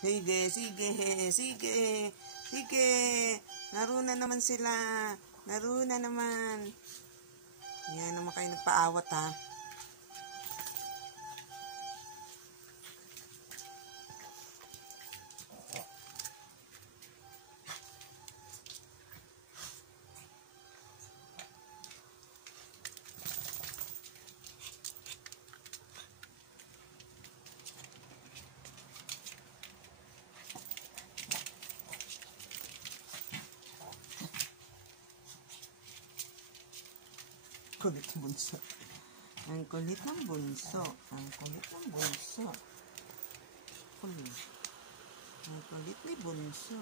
Sige, sige, sige, sige. Laro na naman sila. Laro na naman. Yan naman kayo nagpaawat ha. Kulit ng bunso. Ang kulit ng bunso. Ang kulit ng bunso. Kulit. Ang kulit ni bunso.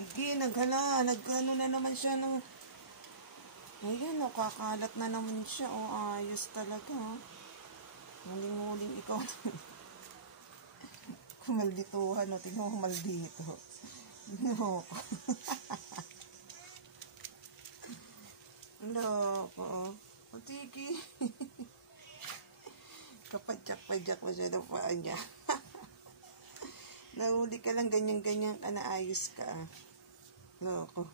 Sige, nagano na naman siya ng... Ayan, kakalat na naman siya. Ayos talaga. Muling-muling ikaw. Kumaldituhan, tingnan mo maldito. Loko. Loko. Patiki. Kapadyak-padyak mo siya ng paa niya. Nahuli ka lang ganyan-ganyan ka na ayos ka. Loko.